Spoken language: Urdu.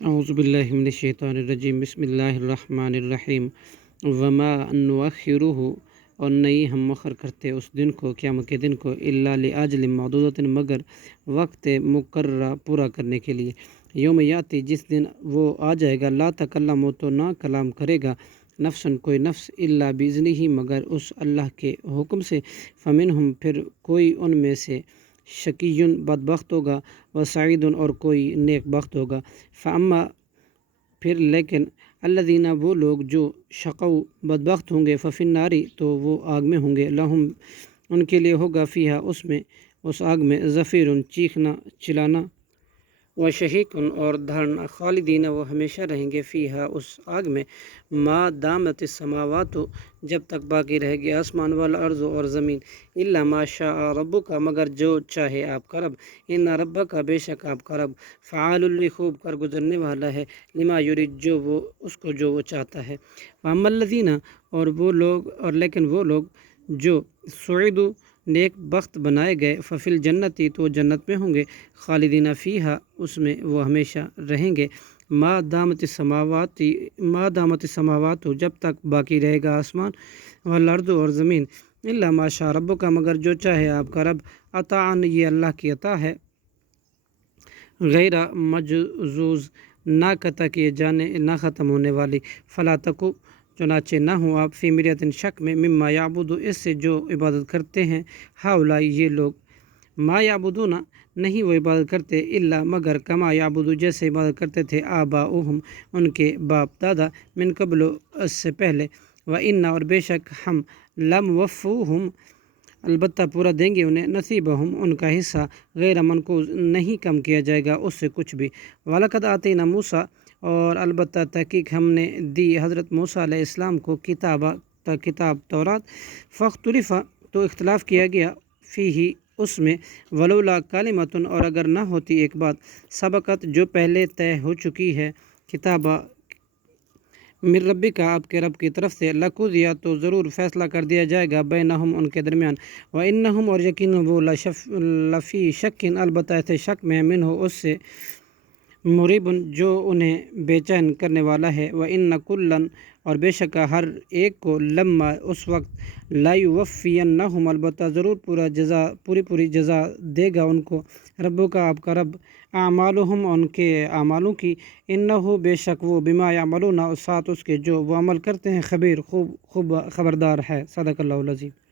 اعوذ باللہ من الشیطان الرجیم بسم اللہ الرحمن الرحیم وما نؤخرہ اور نہیں ہم مؤخر کرتے اس دن کو قیامت کے دن کو الا لاجل معدودۃ مگر وقت مقررہ پورا کرنے کے لیے یوم یاتی جس دن وہ آ جائے گا لا تکلم تو نہ کلام کرے گا نفسن کوئی نفس الا باذنہ ہی مگر اس اللہ کے حکم سے فمنہم پھر کوئی ان میں سے شقیٌ بدبخت ہوگا و سعید اور کوئی نیک بخت ہوگا فاما پھر لیکن الذین وہ لوگ جو شقوا بدبخت ہوں گے ففی النار تو وہ آگ میں ہوں گے لہم ان کے لیے ہوگا فیہا اس میں اس آگ میں زفیر چیخنا چلانا و شہیق اور دھرنا خالدین وہ ہمیشہ رہیں گے فیہا اس آگ میں ما دامت السماوات جب تک باقی رہے گی آسمان والارض اور زمین الا ما شاء ربک مگر جو چاہے آپ کا رب ان ربک بے شک آپ کا رب فعال خوب کر گزرنے والا ہے لما یرید جو وہ چاہتا ہے واما الذین اور وہ لوگ اور لیکن وہ لوگ جو سعیدوا نیک بخت بنائے گئے ففی الجنتی تو جنت میں ہوں گے خالدین فیہا اس میں وہ ہمیشہ رہیں گے ما دامت السماوات جب تک باقی رہے گا آسمان والارض اور زمین الا ما شاء ربک مگر جو چاہے آپ کا رب عطاءً یہ اللہ کی عطا ہے غیر مجذوذ نہ قطع کیے جانے نہ ختم ہونے والی فلا تکو چنانچہ نہ ہوں آپ فی مریۃ شک میں مما یعبد اس سے جو عبادت کرتے ہیں ہؤلاء یہ لوگ ما یعبدون نہیں وہ عبادت کرتے الا مگر کما یعبد جیسے عبادت کرتے تھے آباؤہم ان کے باپ دادا من قبل اس سے پہلے وَإِنَّ اور بے شک ہم لم وفوہم البتہ پورا دیں گے انہیں نصیبہم ان کا حصہ غیر منقوص نہیں کم کیا جائے گا اس سے کچھ بھی وَلَقَدْ آتَيْنَا موسیٰ اور البتہ تحقیق ہم نے دی حضرت موسیٰ علیہ السلام کو کتاب تورات فاختلف تو اختلاف کیا گیا فیہ اس میں ولولا کلمۃ اور اگر نہ ہوتی ایک بات سبقت جو پہلے طے ہو چکی ہے کتابہ من ربک آپ کے رب کی طرف سے لقضی تو ضرور فیصلہ کر دیا جائے گا بینہم ان کے درمیان وانہم اور یقیناً وہ لفی شک البتہ ایسے شک میں منہ اس سے مریب جو انہیں بے چین کرنے والا ہے وَإِنَّ كُلًّا اور بے شک ہر ایک کو لما اس وقت لا یوفینہم البتہ ضرور پوری جزا دے گا ان کو ربوں کا آپ کا رب اعمالہم ان کے اعمالوں کی انہ بے شک وہ بما یعملون ساتھ اس کے جو وہ عمل کرتے ہیں خبیر خوب خبردار ہے صدق اللہ العظیم.